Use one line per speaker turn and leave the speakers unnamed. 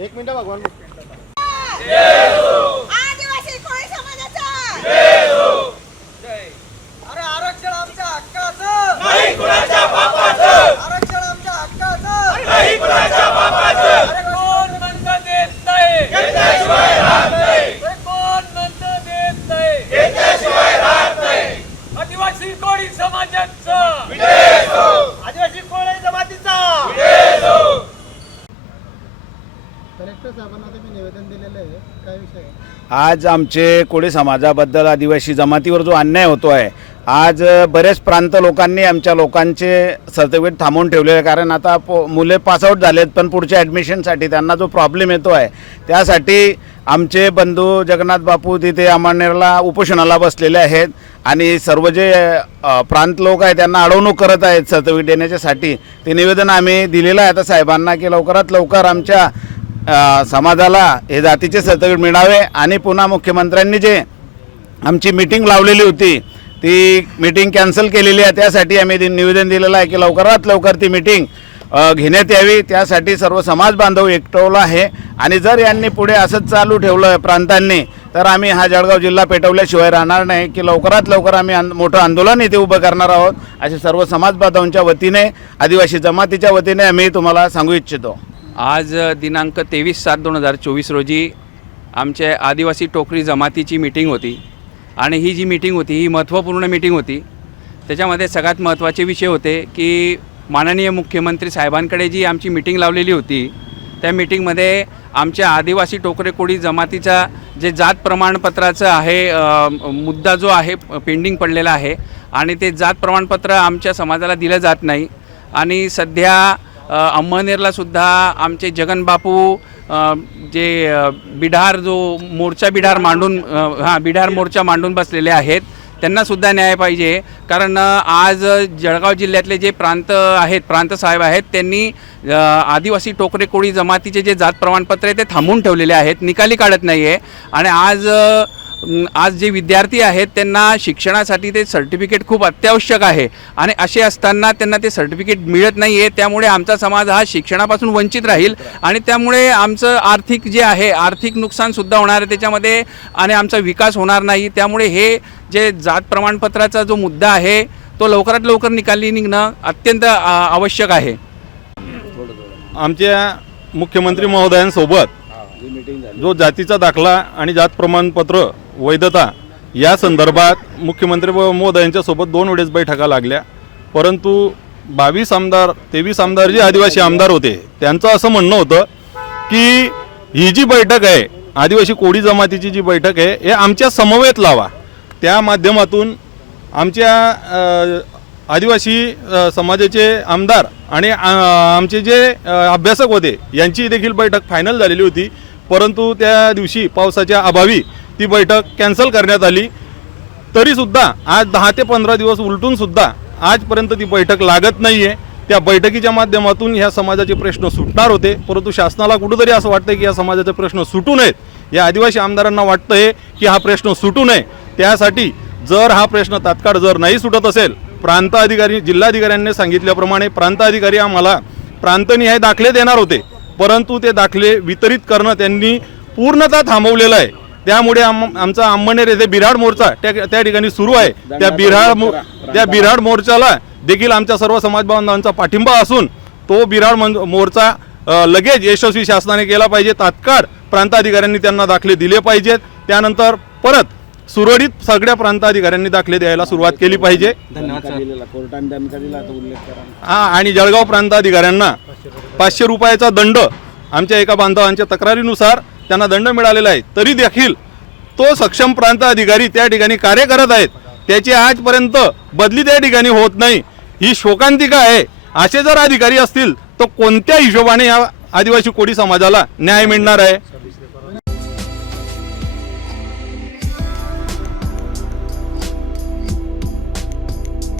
एक मिनिट भगवान
आज आमचे कोळी समाजाबद्दल आदिवासी जमातीवर जो अन्याय होतो आहे आज बरेच प्रांत लोकांनी आमच्या लोकांचे सर्टिफिकेट थांबवून ठेवले आहे कारण आता पो मुले पासआउट झालेत पण पुढच्या ॲडमिशनसाठी त्यांना जो प्रॉब्लेम येतो आहे त्यासाठी आमचे बंधू जगन्नाथ बापू तिथे अमळनेरला उपोषणाला बसलेले आहेत आणि सर्व जे प्रांत लोक आहेत त्यांना अडवणूक करत आहेत सर्टिफिकेट देण्याच्यासाठी ते निवेदन आम्ही दिलेलं आहे आता साहेबांना की लवकरात लवकर आमच्या समाजाला हे जातीचे सर्टिफिकेट मिळावे आणि पुन्हा मुख्यमंत्र्यांनी जे आमची मीटिंग लावलेली होती ती मीटिंग कॅन्सल केलेली आहे. त्यासाठी आम्ही ते निवेदन दिलेलं आहे की लवकरात लवकर ती मीटिंग घेण्यात यावी. त्यासाठी सर्व समाज बांधव एकटवला आहे. आणि जर यांनी पुढे असंच चालू ठेवलं प्रांतांनी तर आम्ही हा जळगाव जिल्हा पेटवल्याशिवाय राहणार नाही. की लवकरात लवकर आम्ही मोठं आंदोलन इथे उभं करणार आहोत. असे सर्व समाज बांधवांच्या वतीने आदिवासी जमातीच्या वतीने आम्ही तुम्हाला सांगू इच्छितो.
आज दिनांक तेवीस सात दोन हजार चोवीस रोजी आमच्या आदिवासी टोकरी जमातीची मीटिंग होती आणि ही जी मीटिंग होती ही महत्त्वपूर्ण मीटिंग होती. त्याच्यामध्ये सगळ्यात महत्त्वाचे विषय होते की माननीय मुख्यमंत्री साहेबांकडे जी आमची मीटिंग लावलेली होती त्या मीटिंगमध्ये आमच्या आदिवासी टोकरे कोळी जमातीचा जे जात प्रमाणपत्राचं आहे मुद्दा जो आहे पेंडिंग पडलेला आहे आणि ते जात प्रमाणपत्र आमच्या समाजाला दिलं जात नाही. आणि सध्या अंमनेरला सुद्धा आमचे जगन बापू जे बिढार जो मोर्चा बिढार मांडून हां बिढार मोर्चा मांडून बसलेले आहेत त्यांना सुद्धा न्याय पाहिजे. कारण आज जळगाव जिल्ह्यातले जे प्रांत आहेत प्रांत साहेब आहेत त्यांनी आदिवासी टोकरे कोळी जमातीचे जे जात प्रमाणपत्र आहे ते थांबून ठेवलेले आहेत निकाली काढत नाही आहे आणि आज आज जे विद्यार्थी आहेत त्यांना शिक्षणासाठी ते सर्टिफिकेट खूप अत्यावश्यक आहे. आणि असे असताना त्यांना ते सर्टिफिकेट मिळत नाही आहे त्यामुळे आमचा समाज हा शिक्षणापासून वंचित राहील. आणि त्यामुळे आमचं आर्थिक जे आहे आर्थिक नुकसानसुद्धा होणार आहे त्याच्यामध्ये आणि आमचा विकास होणार नाही. त्यामुळे हे जे जात प्रमाणपत्राचा जो मुद्दा आहे तो लवकरात लवकर निकाली निघणं अत्यंत आवश्यक आहे.
आमच्या मुख्यमंत्री महोदयांसोबत जो जातीचा दाखला आणि जात प्रमाणपत्र वैधता या संदर्भात मुख्यमंत्री व मोद यांच्यासोबत दोन वेळेस बैठका लागल्या. परंतु बावीस आमदार तेवीस आमदार जे आदिवासी आमदार होते त्यांचं असं म्हणणं होतं की ही जी बैठक आहे आदिवासी कोळी जमातीची जी बैठक आहे हे आमच्या समवेत लावा. त्या माध्यमातून आमच्या आदिवासी समाजाचे आमदार आणि आमचे जे अभ्यासक होते यांची देखील बैठक फायनल झालेली होती. परंतु त्या दिवशी पावसाच्या अभावी ती बैठक कॅन्सल करण्यात आली. तरीसुद्धा आज दहा ते पंधरा दिवस उलटूनसुद्धा आजपर्यंत ती बैठक लागत नाही आहे त्या बैठकीच्या माध्यमातून ह्या समाजाचे प्रश्न सुटणार होते. परंतु शासनाला कुठंतरी असं वाटतं की या समाजाचे प्रश्न सुटू नयेत. या आदिवासी आमदारांना वाटतं आहे की हा प्रश्न सुटू नये. त्यासाठी जर हा प्रश्न तात्काळ जर नाही सुटत असेल प्रांत अधिकारी जिल्हाधिकाऱ्यांनी सांगितल्याप्रमाणे प्रांत अधिकारी आम्हाला प्रांतनिहाय दाखले देणार होते परंतु ते दाखले वितरित करणं त्यांनी पूर्णतः थांबवलेलं आहे. त्यामुळे आम आमचा अंमनेर येथे बिराड मोर्चा त्या त्या ठिकाणी सुरू आहे. त्या बिराड मो त्या बिराड मोर्चाला देखील आमच्या सर्व समाज बांधवांचा पाठिंबा असून तो बिराड मोर्चा लगेच यशस्वी शासनाने केला पाहिजे. तात्काळ प्रांताधिकाऱ्यांनी त्यांना दाखले दिले पाहिजेत. त्यानंतर परत सुरळीत सगळ्या प्रांताधिकाऱ्यांनी दाखले द्यायला सुरुवात केली पाहिजे. हा आणि जळगाव प्रांताधिकाऱ्यांना पाचशे रुपयाचा दंड आमच्या एका बांधवांच्या तक्रारीनुसार त्यांना दंड मिळालेला आहे. तरी देखील तो सक्षम प्रांत अधिकारी त्या ठिकाणी कार्य करत आहेत. त्याची आजपर्यंत बदली त्या ठिकाणी होत नाही. ही शोकांतिका आहे? असे जर अधिकारी असतील तर कोणत्या हिशोबाने या आदिवासी कोळी समाजाला न्याय मिळणार आहे?